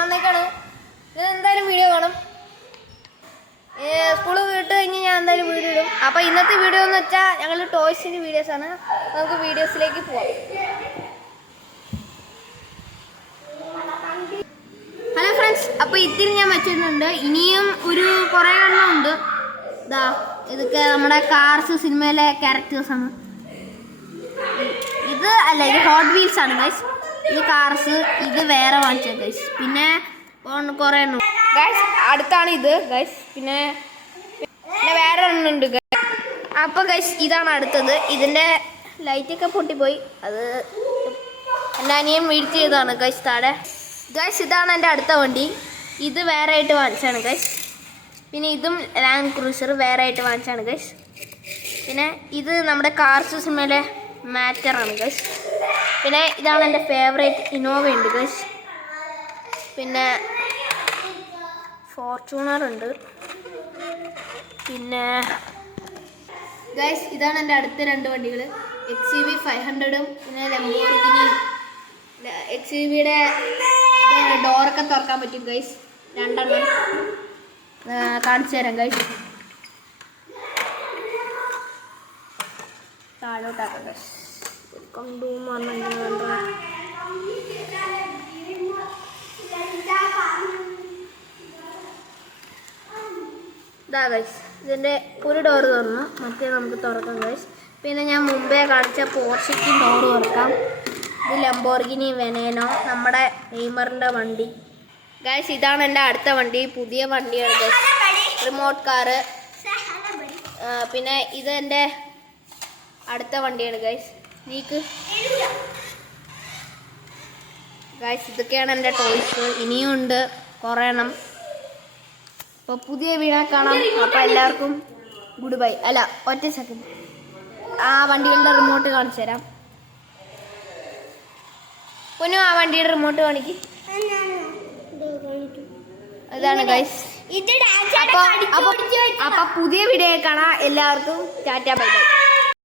വന്നേക്കാണ്. ഇത് എന്തായാലും വീഡിയോ കാണും. സ്കൂൾ വിട്ട് കഴിഞ്ഞ് ഞാൻ എന്തായാലും വീഡിയോ ഇടും. അപ്പോൾ ഇന്നത്തെ വീഡിയോ എന്ന് വെച്ചാൽ ഞങ്ങൾ ടോയ്സിൻ്റെ വീഡിയോസാണ്. നമുക്ക് വീഡിയോസിലേക്ക് പോവാം. ഹലോ ഫ്രണ്ട്സ്, അപ്പോൾ ഇത്തിരി ഞാൻ വെച്ചിട്ടുണ്ട്. ഇനിയും ഒരു കുറേ എണ്ണം ഉണ്ട്. ഇതാ ഇതൊക്കെ നമ്മുടെ കാർസ് സിനിമയിലെ ക്യാരക്ടേഴ്സാണ്. ഇത് അല്ല, ഇത് ഹോട്ട് വീൽസ് ആണ് ഗൈസ്. ഇത് കാർസ്, ഇത് വേറെ വാങ്ങിച്ചത് ഗൈസ്. പിന്നെ കുറേ എണ്ണം ഗൈസ്. അടുത്താണ് ഇത് ഗൈസ്. പിന്നെ വേറെ എണ്ണം ഉണ്ട് ഗൈസ്. അപ്പോൾ ഗൈസ് ഇതാണ് അടുത്തത്. ഇതിൻ്റെ ലൈറ്റൊക്കെ പൊട്ടിപ്പോയി. അത് എൻ്റെ അനിയൻ വീഴ്ച ചെയ്തതാണ് ഗൈസ് താഴെ. ഗൈസ് ഇതാണ് എൻ്റെ അടുത്ത വണ്ടി. ഇത് വേറെ ആയിട്ട് വാങ്ങിച്ചാണ് ഗൈസ്. പിന്നെ ഇതും ലാൻഡ് ക്രൂസർ വേറെ ആയിട്ട് വാങ്ങിച്ചാണ് ഗൈസ്. പിന്നെ ഇത് നമ്മുടെ കാർസ് സിനിമയിലെ മാറ്ററാണ് ഗൈസ്. പിന്നെ ഇതാണ് എൻ്റെ ഫേവറേറ്റ് ഇന്നോവ ഉണ്ട് ഗൈസ്. പിന്നെ ഫോർച്യൂണർ ഉണ്ട്. പിന്നെ ഗൈസ് ഇതാണ് എൻ്റെ അടുത്ത രണ്ട് വണ്ടികൾ, XUV 500ഉം പിന്നെ ലംബോർഗിനിയും. XUVയുടെ ഡോറൊക്കെ തുറക്കാൻ പറ്റും ഗൈസ്, രണ്ടെണ്ണം കാണിച്ചു തരാം ഗൈസ്. താഴോട്ടാക്കാം ഗൈസ്. ഇതാ ഗൈസ്, ഇതിൻ്റെ ഒരു ഡോറ് തുറന്നു, മറ്റേ നമുക്ക് തുറക്കാം ഗൈസ്. പിന്നെ ഞാൻ മുമ്പേ കാണിച്ച പോർഷയ്ക്ക് ഡോറ് തുറക്കാം. ഇത് ലംബോർഗിനി വെനേനോ, നമ്മുടെ നെയ്മറിൻ്റെ വണ്ടി ഗൈസ്. ഇതാണ് എൻ്റെ അടുത്ത വണ്ടി, പുതിയ വണ്ടിയാണ് ഗൈസ്, റിമോട്ട് കാറ്. പിന്നെ ഇത് എൻ്റെ അടുത്ത വണ്ടിയാണ് ഗൈസ്. നീക്ക് ഗൈസ്, ഇതൊക്കെയാണ് എൻ്റെ ടോയ്സ്. ഇനിയും ഉണ്ട് കുറേ എണ്ണം. അപ്പോൾ പുതിയ വീഡിയോ കാണാം. അപ്പോൾ എല്ലാവർക്കും ഗുഡ് ബൈ. അല്ല, ഒറ്റ സെക്കൻഡ്, ആ വണ്ടികളുടെ റിമോട്ട് കാണിച്ചു തരാം. പൊന്നു, ആ വണ്ടിയുടെ റിമോട്ട് കാണിക്കും. ഇതാണ് ഗൈസ്. അപ്പോൾ പുതിയ വീഡിയോ കാണാം. എല്ലാവർക്കും ടാറ്റ ബൈ ബൈ.